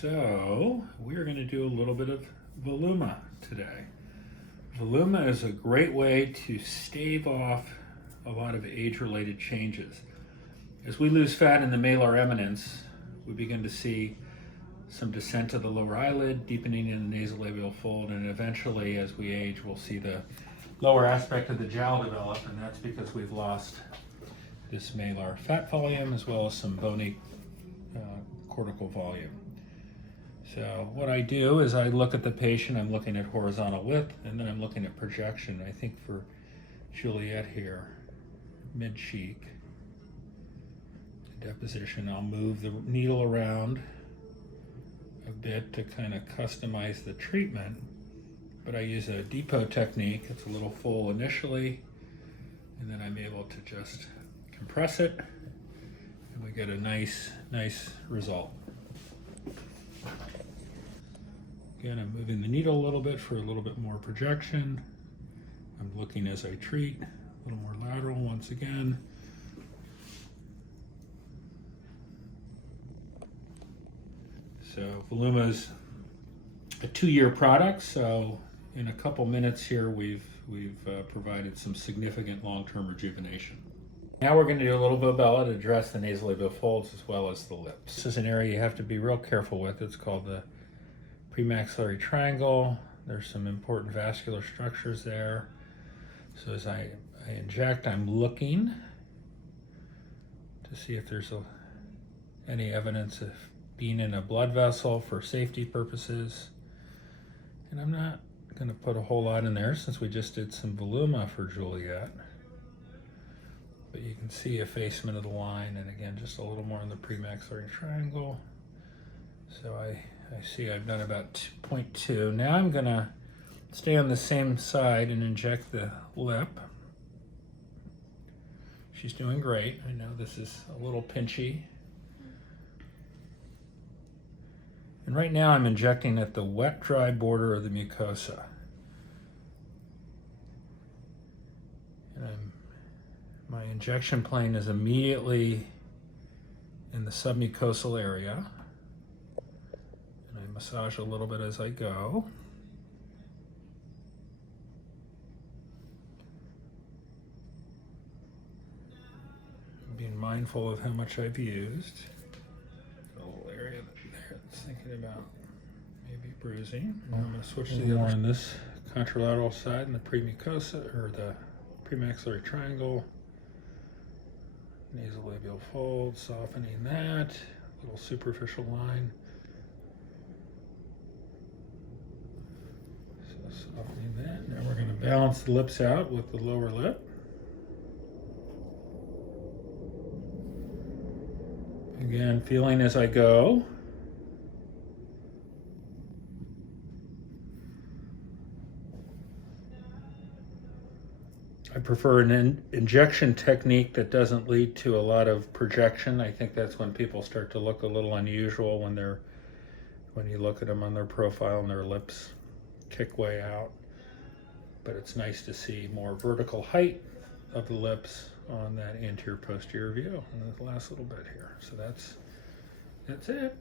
So we're going to do a little bit of Voluma today. Voluma is a great way to stave off a lot of age-related changes. As we lose fat in the malar eminence, we begin to see some descent of the lower eyelid, deepening in the nasolabial fold, and eventually, as we age, we'll see the lower aspect of the jowl develop, and that's because we've lost this malar fat volume as well as some bony cortical volume. So what I do is I look at the patient, I'm looking at horizontal width, and then I'm looking at projection. I think for Juliet here, mid-cheek, deposition, I'll move the needle around a bit to kind of customize the treatment, but I use a depot technique. It's a little full initially, and then I'm able to just compress it, and we get a nice result. Again, I'm moving the needle a little bit for a little bit more projection. I'm looking as I treat, a little more lateral once again. So Voluma is a 2-year product, so in a couple minutes here we've provided some significant long-term rejuvenation. Now we're going to do a little Volbella to address the nasolabial folds as well as the lips. This is an area you have to be real careful with. It's called the premaxillary triangle. There's some important vascular structures there. So as I inject, I'm looking to see if there's any evidence of being in a blood vessel for safety purposes. And I'm not going to put a whole lot in there since we just did some Voluma for Juliet. But you can see effacement of the line, and again, just a little more in the premaxillary triangle. So I see I've done about 0.2. Now I'm going to stay on the same side and inject the lip. She's doing great. I know this is a little pinchy. And right now I'm injecting at the wet-dry border of the mucosa. And my injection plane is immediately in the submucosal area. And I massage a little bit as I go. Being mindful of how much I've used. A little area there that's thinking about maybe bruising. And I'm going to switch to the other on this contralateral side in the premucosa, or the premaxillary triangle. Nasolabial fold, softening that. Little superficial line. So softening that. Now we're going to balance the lips out with the lower lip. Again, feeling as I go. I prefer an injection technique that doesn't lead to a lot of projection. I think that's when people start to look a little unusual when you look at them on their profile and their lips kick way out. But it's nice to see more vertical height of the lips on that anterior posterior view. And the last little bit here. So that's it.